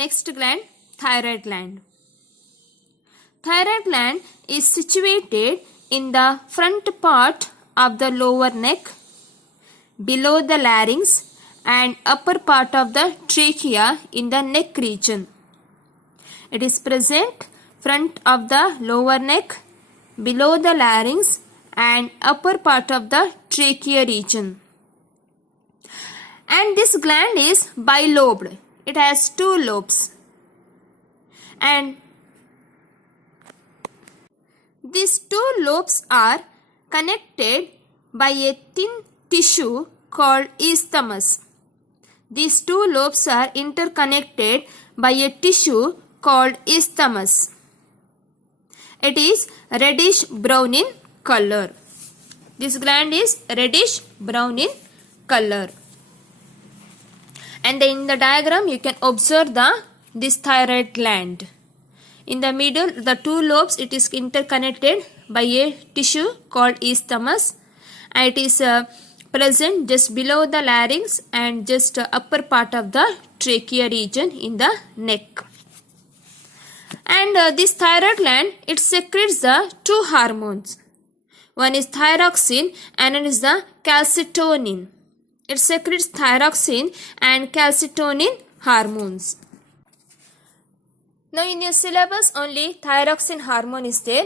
Next gland, thyroid gland. Thyroid gland is situated in the front part of the lower neck, below the larynx and upper part of the trachea in the neck region. It is present front of the lower neck, below the larynx and upper part of the trachea region. And this gland is bilobed. It has two lobes. And these two lobes are connected by a thin tissue called isthmus. These two lobes are interconnected by a tissue called isthmus. It is reddish brown in color. This gland is reddish brown in color. And in the diagram you can observe this thyroid gland. In the middle, the two lobes, it is interconnected by a tissue called isthmus, and it is present just below the larynx and just upper part of the trachea region in the neck. And this thyroid gland, it secretes the two hormones. One is thyroxine and one is the calcitonin. It secretes thyroxine and calcitonin hormones. Now in your syllabus only thyroxine hormone is there.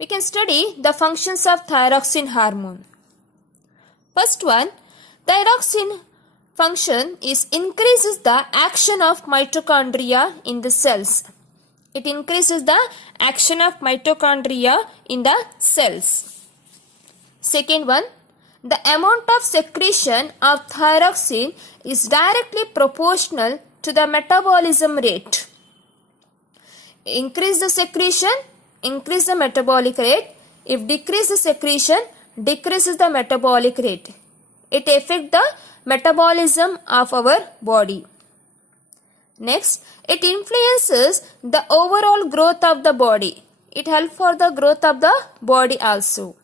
We can study the functions of thyroxine hormone. First one, thyroxine function is increases the action of mitochondria in the cells. It increases the action of mitochondria in the cells. Second one, the amount of secretion of thyroxine is directly proportional to the metabolism rate. Increase the secretion, increase the metabolic rate. If decrease the secretion, decreases the metabolic rate. It affects the metabolism of our body. Next, it influences the overall growth of the body. It helps for the growth of the body also.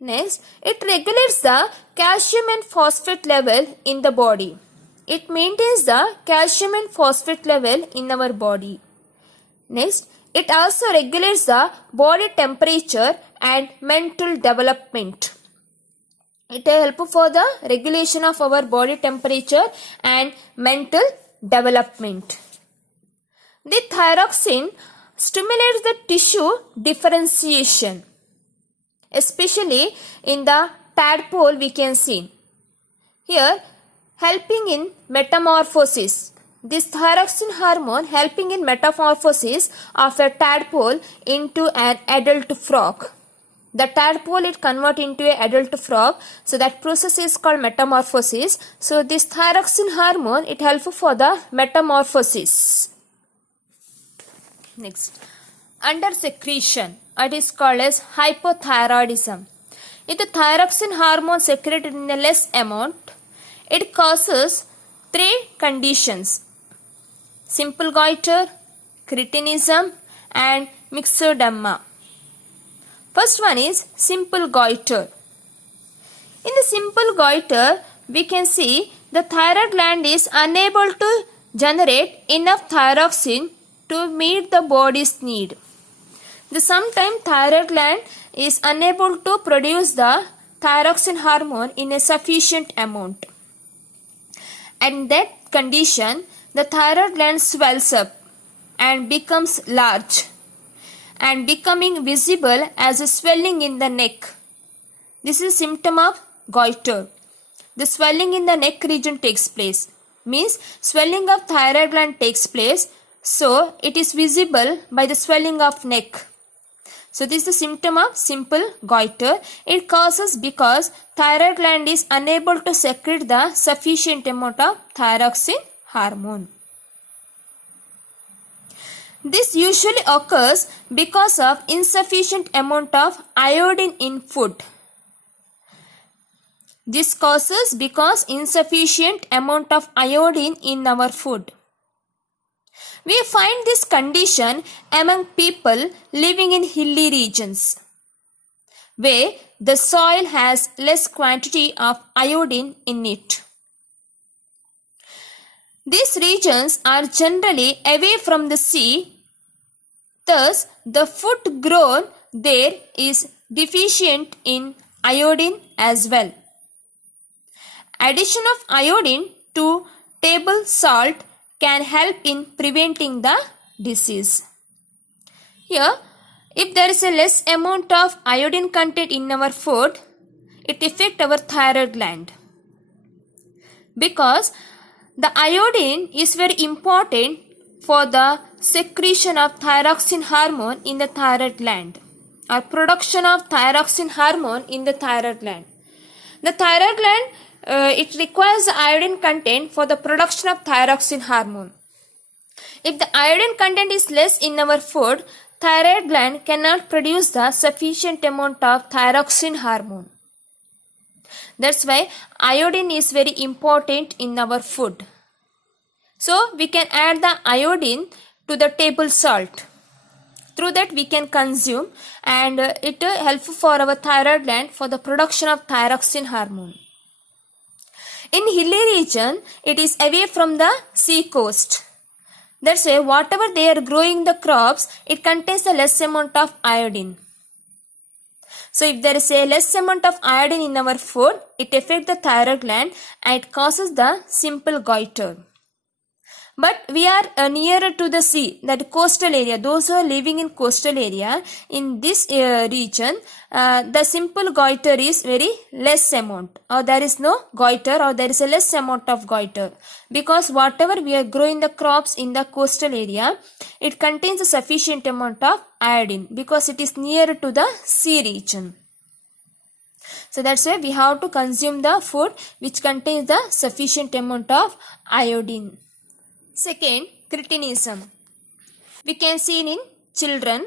Next, it regulates the calcium and phosphate level in the body. It maintains the calcium and phosphate level in our body. Next, it also regulates the body temperature and mental development. It helps for the regulation of our body temperature and mental development. The thyroxine stimulates the tissue differentiation. Especially in the tadpole we can see. Here, helping in metamorphosis. This thyroxine hormone helping in metamorphosis of a tadpole into an adult frog. The tadpole it convert into an adult frog. So that process is called metamorphosis. So this thyroxine hormone it helps for the metamorphosis. Next, under secretion. It is called as hypothyroidism. If the thyroxine hormone secreted in a less amount, it causes three conditions: simple goiter, cretinism and myxedema. First one is simple goiter. In the simple goiter, we can see the thyroid gland is unable to generate enough thyroxine to meet the body's need. Sometimes thyroid gland is unable to produce the thyroxine hormone in a sufficient amount. And that condition, the thyroid gland swells up and becomes large and becoming visible as a swelling in the neck. This is a symptom of goiter. The swelling in the neck region takes place. Means swelling of thyroid gland takes place. So it is visible by the swelling of neck. So this is the symptom of simple goiter. It causes because thyroid gland is unable to secrete the sufficient amount of thyroxine hormone. This usually occurs because of insufficient amount of iodine in food. This causes because insufficient amount of iodine in our food. We find this condition among people living in hilly regions, where the soil has less quantity of iodine in it. These regions are generally away from the sea, thus the food grown there is deficient in iodine as well. Addition of iodine to table salt can help in preventing the disease. Here, if there is a less amount of iodine content in our food, it affects our thyroid gland. Because the iodine is very important for the secretion of thyroxine hormone in the thyroid gland, or production of thyroxine hormone in the thyroid gland. The thyroid gland it requires the iodine content for the production of thyroxine hormone. If the iodine content is less in our food, thyroid gland cannot produce the sufficient amount of thyroxine hormone. That's why iodine is very important in our food. So we can add the iodine to the table salt. Through that we can consume, and it helpful for our thyroid gland for the production of thyroxine hormone. In hilly region, it is away from the sea coast. That's why whatever they are growing the crops, it contains a less amount of iodine. So if there is a less amount of iodine in our food, it affects the thyroid gland and it causes the simple goiter. But we are nearer to the sea, that coastal area. Those who are living in coastal area, in this region, the simple goiter is very less amount, or there is no goiter, or there is a less amount of goiter. Because whatever we are growing the crops in the coastal area, it contains a sufficient amount of iodine because it is nearer to the sea region. So that's why we have to consume the food which contains the sufficient amount of iodine. Second, cretinism. We can see in children.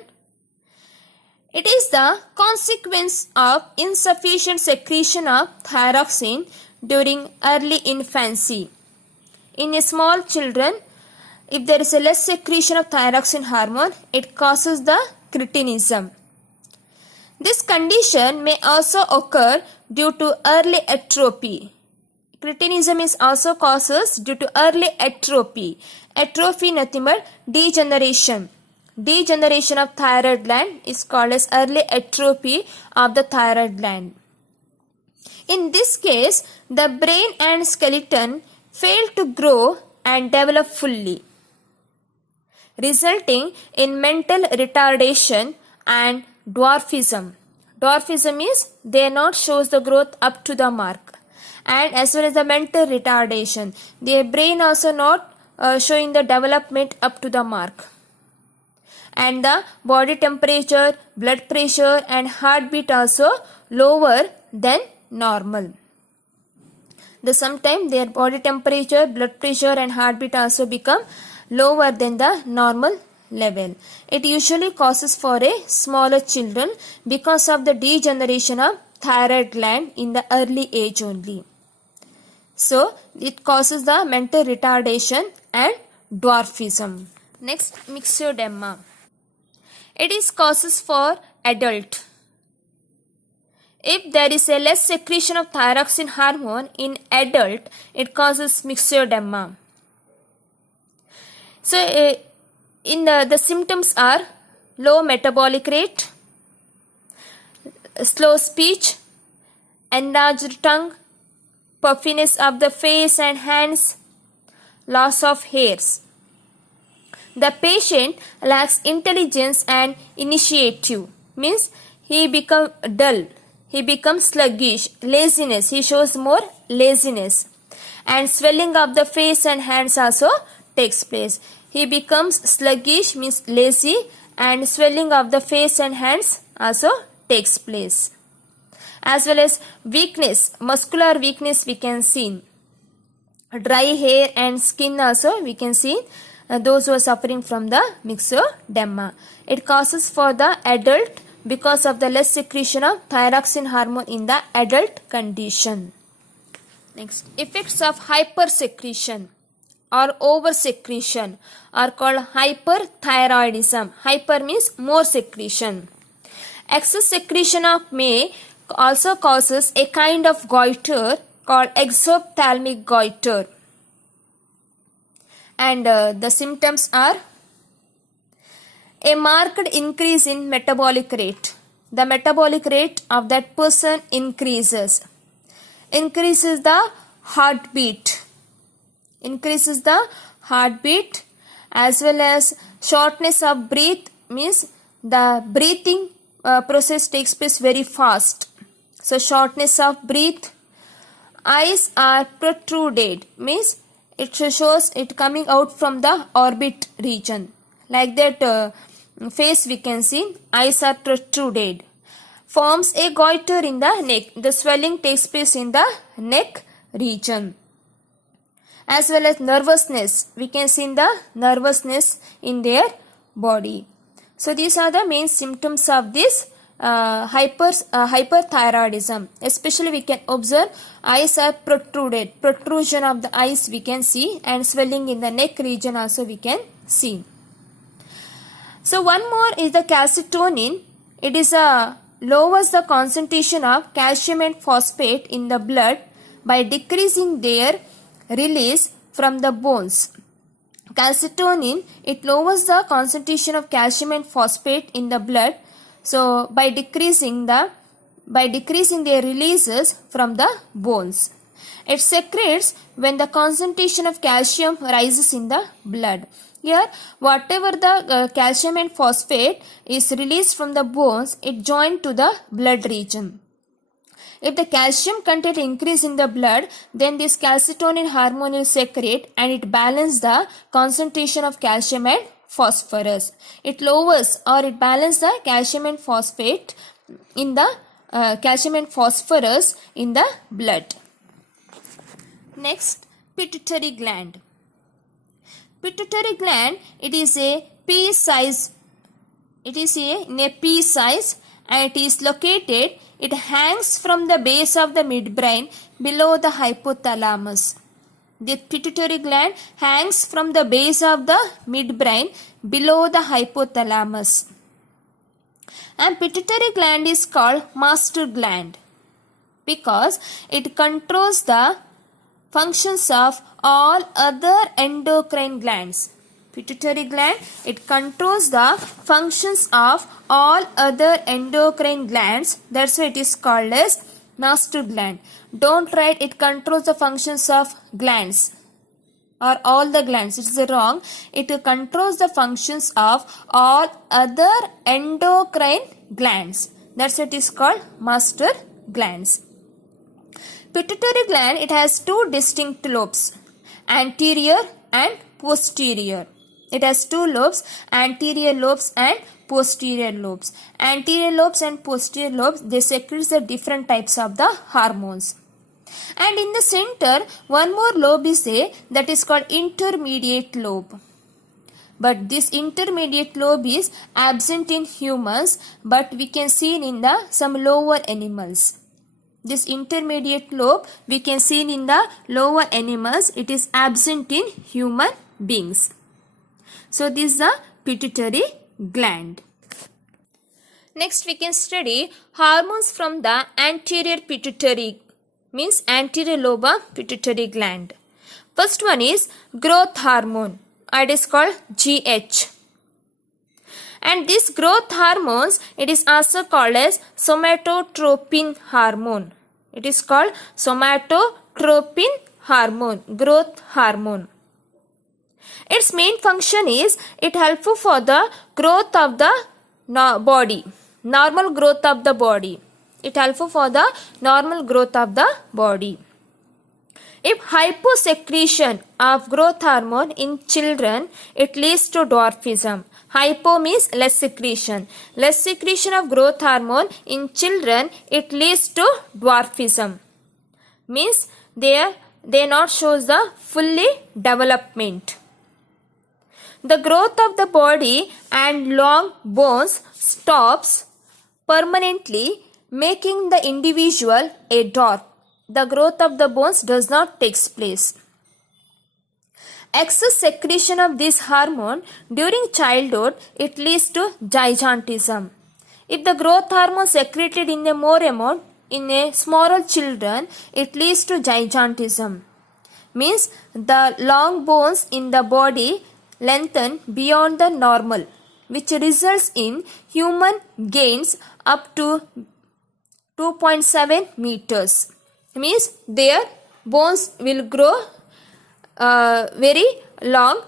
It is the consequence of insufficient secretion of thyroxine during early infancy. In small children, if there is a less secretion of thyroxine hormone, it causes the cretinism. This condition may also occur due to early atrophy. Cretinism is also causes due to early atrophy. Atrophy nothing but degeneration. Degeneration of thyroid gland is called as early atrophy of the thyroid gland. In this case, the brain and skeleton fail to grow and develop fully, resulting in mental retardation and dwarfism. Dwarfism is they not shows the growth up to the mark. And as well as the mental retardation, their brain also not showing the development up to the mark. And the body temperature, blood pressure and heartbeat also lower than normal. Sometimes their body temperature, blood pressure and heartbeat also become lower than the normal level. It usually causes for a smaller children because of the degeneration of thyroid gland in the early age only. So it causes the mental retardation and dwarfism. Next, myxedema. It is causes for adult. If there is a less secretion of thyroxine hormone in adult, it causes myxedema. So in the symptoms are low metabolic rate, slow speech, enlarged tongue, puffiness of the face and hands, loss of hairs. The patient lacks intelligence and initiative, means he becomes dull, he becomes sluggish, laziness, he shows more laziness, and swelling of the face and hands also takes place. He becomes sluggish, means lazy, and swelling of the face and hands also takes place. As well as weakness, muscular weakness we can see. Dry hair and skin also we can see those who are suffering from the myxedema. It causes for the adult because of the less secretion of thyroxine hormone in the adult condition. Next, effects of hypersecretion or oversecretion are called hyperthyroidism. Hyper means more secretion. Excess secretion of may also causes a kind of goiter called exophthalmic goiter. and the symptoms are a marked increase in metabolic rate. The metabolic rate of that person increases. Increases the heartbeat. Increases the heartbeat, as well as shortness of breath, means the breathing process takes place very fast. So shortness of breath. Eyes are protruded, means it shows it coming out from the orbit region. Like that face we can see, eyes are protruded. Forms a goiter in the neck. The swelling takes place in the neck region. As well as nervousness, we can see in the nervousness in their body. So these are the main symptoms of this hyperthyroidism. Especially we can observe eyes are protruded. Protrusion of the eyes we can see, and swelling in the neck region also we can see. So one more is the calcitonin. It is lowers the concentration of calcium and phosphate in the blood by decreasing their release from the bones. Calcitonin, it lowers the concentration of calcium and phosphate in the blood. So by decreasing their releases from the bones. It secretes when the concentration of calcium rises in the blood. Here, whatever the calcium and phosphate is released from the bones, it joined to the blood region. If the calcium content increase in the blood, then this calcitonin hormone will secrete and it balances the concentration of calcium and phosphorus. It lowers or it balances the calcium and phosphate in the calcium and phosphorus in the blood. Next, pituitary gland. Pituitary gland, it is a pea size. It is in a pea size, and it is located. It hangs from the base of the midbrain below the hypothalamus. The pituitary gland hangs from the base of the midbrain below the hypothalamus. And pituitary gland is called master gland because it controls the functions of all other endocrine glands. Pituitary gland, it controls the functions of all other endocrine glands. That's why it is called as master gland. Don't write it controls the functions of glands or all the glands. It is wrong. It controls the functions of all other endocrine glands. That's why it is called master glands. Pituitary gland, it has two distinct lobes, anterior and posterior. It has two lobes, anterior lobes and posterior lobes. Anterior lobes and posterior lobes, they secrete the different types of the hormones. And in the center, one more lobe is there, that is called intermediate lobe. But this intermediate lobe is absent in humans, but we can see it in some lower animals. This intermediate lobe we can see in the lower animals. It is absent in human beings. So this is the pituitary gland. Next we can study hormones from the anterior pituitary, means anterior lobe of pituitary gland. First one is growth hormone. It is called GH. And this growth hormones, it is also called as somatotropin hormone. It is called somatotropin hormone, growth hormone. Its main function is it helpful for the growth of the body, normal growth of the body. It helpful for the normal growth of the body. If hyposecretion of growth hormone in children, it leads to dwarfism. Hypo means less secretion. Less secretion of growth hormone in children, it leads to dwarfism. Means they not shows the fully development. The growth of the body and long bones stops permanently, making the individual a dwarf. The growth of the bones does not take place. Excess secretion of this hormone during childhood, it leads to gigantism. If the growth hormone secreted in a more amount in a smaller children, it leads to gigantism. means the long bones in the body lengthen beyond the normal, which results in human gains up to 2.7 meters. Means their bones will grow very long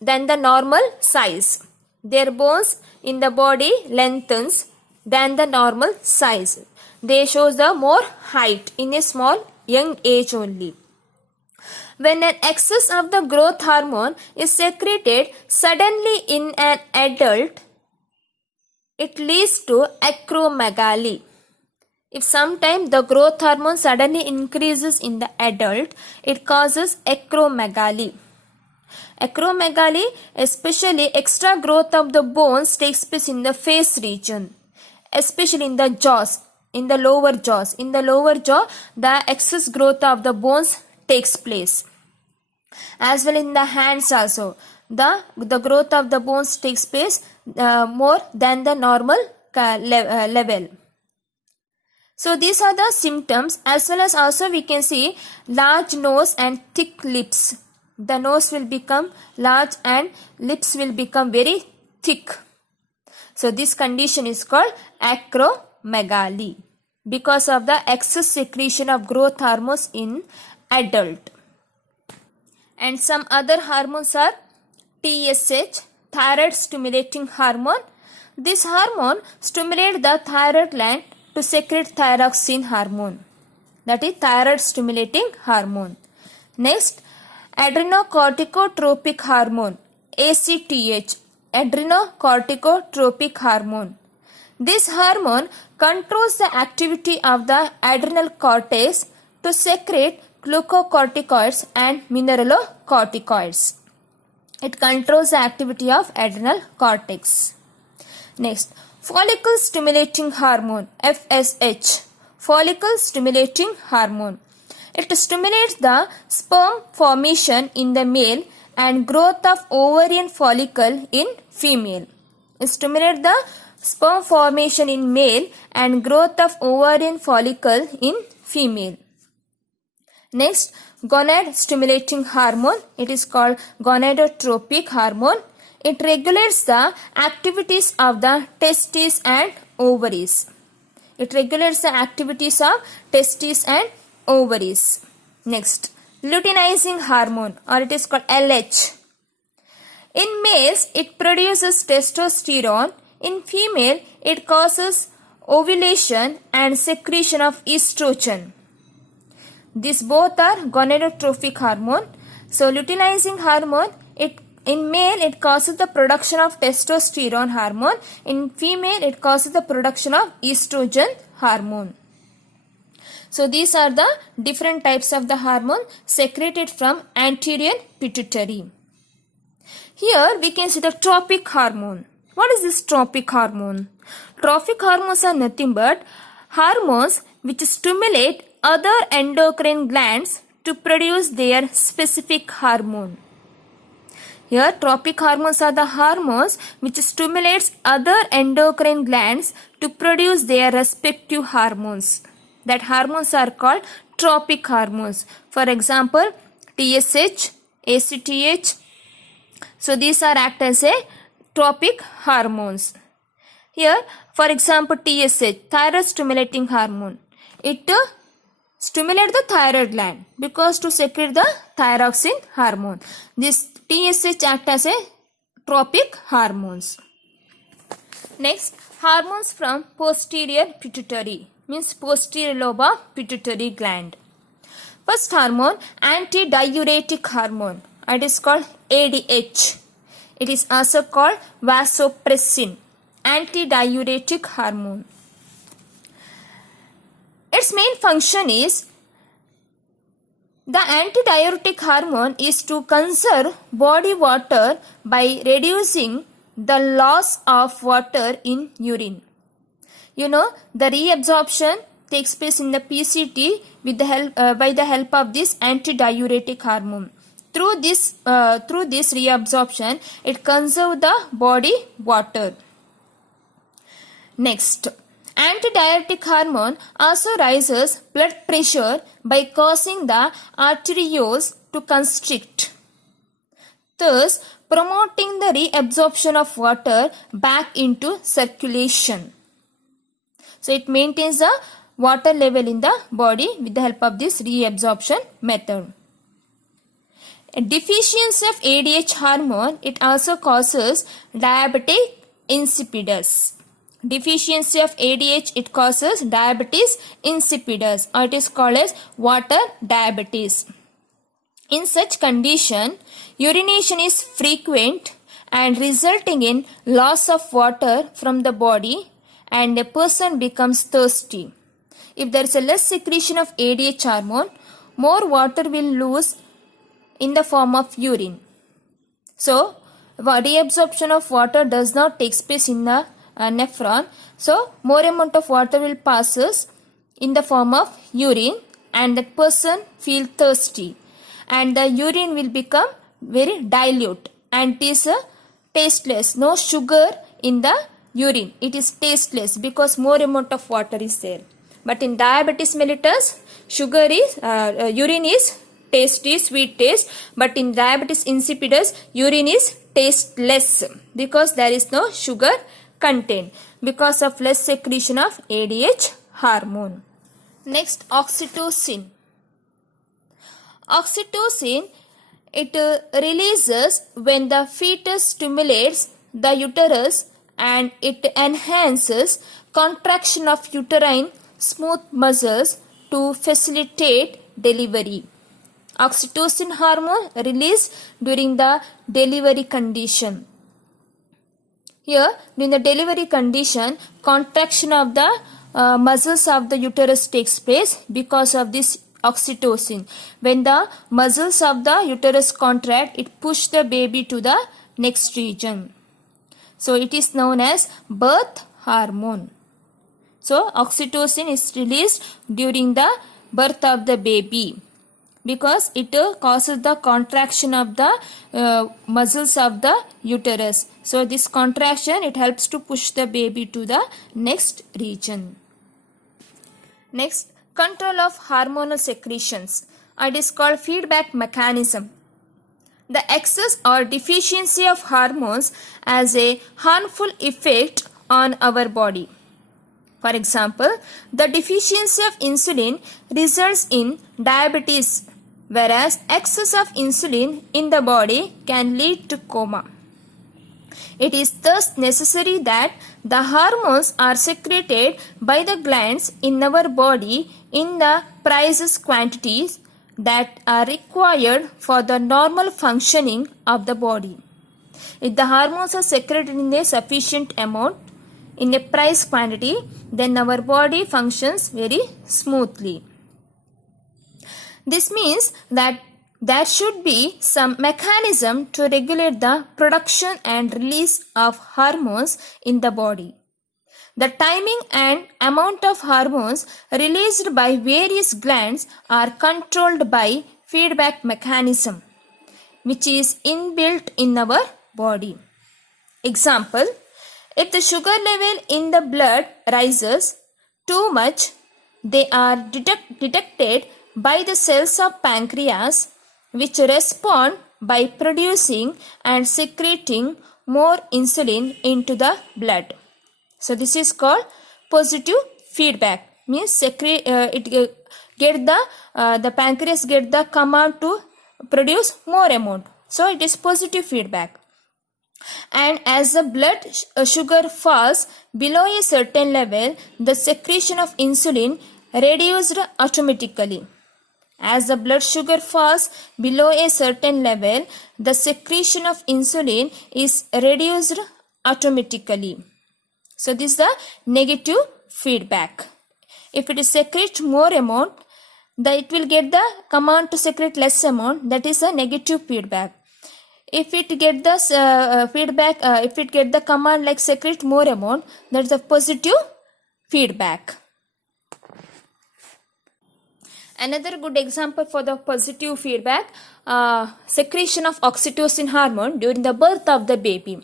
than the normal size. Their bones in the body lengthens than the normal size. They show the more height in a small young age only. When an excess of the growth hormone is secreted suddenly in an adult, it leads to acromegaly. If sometime the growth hormone suddenly increases in the adult, it causes acromegaly. Acromegaly, especially extra growth of the bones, takes place in the face region, especially in the jaws, in the lower jaws. In the lower jaw, the excess growth of the bones takes place. As well in the hands also, the growth of the bones takes place more than the normal level. So these are the symptoms, as well as also we can see large nose and thick lips. The nose will become large and lips will become very thick. So this condition is called acromegaly because of the excess secretion of growth hormones in adult. And some other hormones are TSH, thyroid stimulating hormone. This hormone stimulates the thyroid gland to secrete thyroxine hormone, that is thyroid stimulating hormone. Next, adrenocorticotropic hormone, ACTH, adrenocorticotropic hormone. This hormone controls the activity of the adrenal cortex to secrete glucocorticoids and mineralocorticoids. It controls the activity of adrenal cortex. Next, follicle stimulating hormone, FSH, follicle stimulating hormone. It stimulates the sperm formation in the male and growth of ovarian follicle in female. It stimulates the sperm formation in male and growth of ovarian follicle in female. Next, gonad stimulating hormone. It is called gonadotropic hormone. It regulates the activities of the testes and ovaries. It regulates the activities of testes and ovaries. Next, luteinizing hormone, or it is called LH. In males, it produces testosterone. In female, it causes ovulation and secretion of estrogen. These both are gonadotropic hormone. So luteinizing hormone, in male it causes the production of testosterone hormone. In female it causes the production of estrogen hormone. So these are the different types of the hormone secreted from anterior pituitary. Here we can see the tropic hormone. What is this tropic hormone? Tropic hormones are nothing but hormones which stimulate other endocrine glands to produce their specific hormone. Here, tropic hormones are the hormones which stimulates other endocrine glands to produce their respective hormones. That hormones are called tropic hormones. For example, TSH, ACTH. So these are act as a tropic hormones. Here, for example, TSH, thyroid stimulating hormone. It stimulate the thyroid gland because to secrete the thyroxine hormone. This TSH act as a tropic hormones. Next, hormones from posterior pituitary, means posterior lobe of pituitary gland. First hormone, antidiuretic hormone. It is called ADH. It is also called vasopressin, antidiuretic hormone. Its main function is, the antidiuretic hormone is to conserve body water by reducing the loss of water in urine. You know, the reabsorption takes place in the PCT with the help, by the help of this antidiuretic hormone. Through this reabsorption, it conserves the body water. Next, antidiuretic hormone also raises blood pressure by causing the arterioles to constrict, thus promoting the reabsorption of water back into circulation. So it maintains the water level in the body with the help of this reabsorption method. A deficiency of ADH hormone, it also causes diabetic insipidus. Deficiency of ADH, it causes diabetes insipidus, or it is called as water diabetes. In such condition, urination is frequent and resulting in loss of water from the body, and a person becomes thirsty. If there is a less secretion of ADH hormone, more water will lose in the form of urine. So, reabsorption of water does not take place in the nephron. So, more amount of water will passes in the form of urine, and that person feel thirsty, and the urine will become very dilute, and it is tasteless. No sugar in the urine. It is tasteless because more amount of water is there. But in diabetes mellitus, urine is tasty, sweet taste, but in diabetes insipidus, urine is tasteless because there is no sugar content because of less secretion of ADH hormone. Next, oxytocin. Oxytocin, it releases when the fetus stimulates the uterus, and it enhances contraction of uterine smooth muscles to facilitate delivery. Oxytocin hormone released during the delivery condition. Here, during the delivery condition, contraction of the muscles of the uterus takes place because of this oxytocin. When the muscles of the uterus contract, it pushes the baby to the next region. So, it is known as birth hormone. So, oxytocin is released during the birth of the baby because it causes the contraction of the muscles of the uterus. So, this contraction, it helps to push the baby to the next region. Next, control of hormonal secretions. It is called feedback mechanism. The excess or deficiency of hormones has a harmful effect on our body. For example, the deficiency of insulin results in diabetes, whereas excess of insulin in the body can lead to coma. It is thus necessary that the hormones are secreted by the glands in our body in the precise quantities that are required for the normal functioning of the body. If the hormones are secreted in a sufficient amount, in a precise quantity, then our body functions very smoothly. This means that there should be some mechanism to regulate the production and release of hormones in the body. The timing and amount of hormones released by various glands are controlled by feedback mechanism, which is inbuilt in our body. Example, if the sugar level in the blood rises too much, they are detected by the cells of pancreas, which respond by producing and secreting more insulin into the blood. So this is called positive feedback. Means the pancreas get the command to produce more amount. So it is positive feedback. And as the blood sugar falls below a certain level, the secretion of insulin reduced automatically. As the blood sugar falls below a certain level, the secretion of insulin is reduced automatically. So this is the negative feedback. If it is secrete more amount, it will get the command to secrete less amount. That is a negative feedback. If it get the if it get the command like secrete more amount, that is a positive feedback. Another good example for the positive feedback, secretion of oxytocin hormone during the birth of the baby.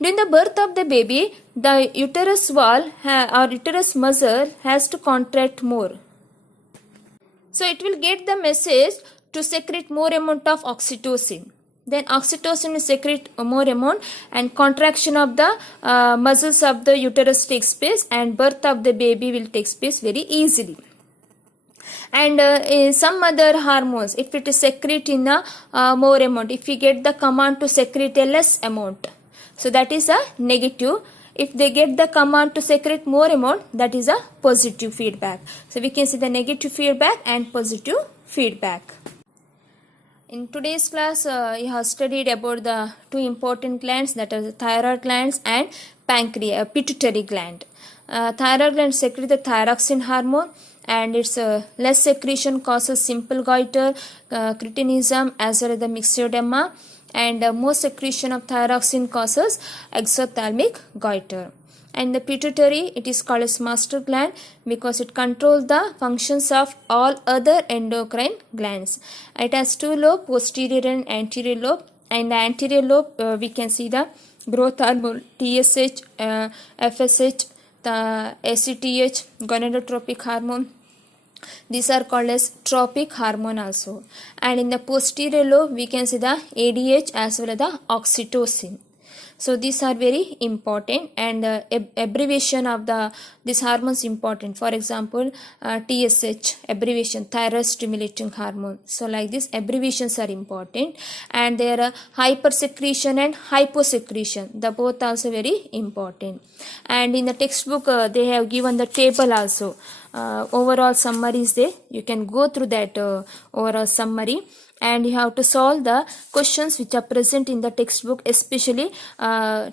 During the birth of the baby, the uterus wall or uterus muscle has to contract more. So it will get the message to secrete more amount of oxytocin. Then oxytocin will secrete more amount, and contraction of the muscles of the uterus takes place, and birth of the baby will take place very easily. And some other hormones, if it is secrete in a more amount, if we get the command to secrete a less amount, so that is a negative. If they get the command to secrete more amount, that is a positive feedback. So we can see the negative feedback and positive feedback. In today's class, you have studied about the two important glands, that are the thyroid glands and pancreas, pituitary gland. Thyroid gland secrete the thyroxine hormone, and its less secretion causes simple goiter, cretinism, as well as the myxoedema, and more secretion of thyroxine causes exophthalmic goiter. And the pituitary, it is called as master gland because it controls the functions of all other endocrine glands. It has two lobes, posterior and anterior lobe. And the anterior lobe, we can see the growth hormone, TSH, FSH, the ACTH, gonadotropic hormone. These are called as tropic hormone also. And in the posterior lobe, we can see the ADH as well as the oxytocin. So these are very important, and abbreviation of this hormone is important. For example, TSH abbreviation, thyroid stimulating hormone. So like this abbreviations are important, and there are hypersecretion and hyposecretion. The both also very important. And in the textbook they have given the table also. Overall summary is there. You can go through that overall summary, and you have to solve the questions which are present in the textbook, especially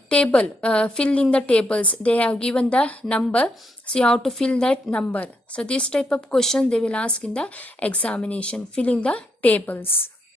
table, fill in the tables. They have given the number, so you have to fill that number. So this type of question they will ask in the examination, filling the tables.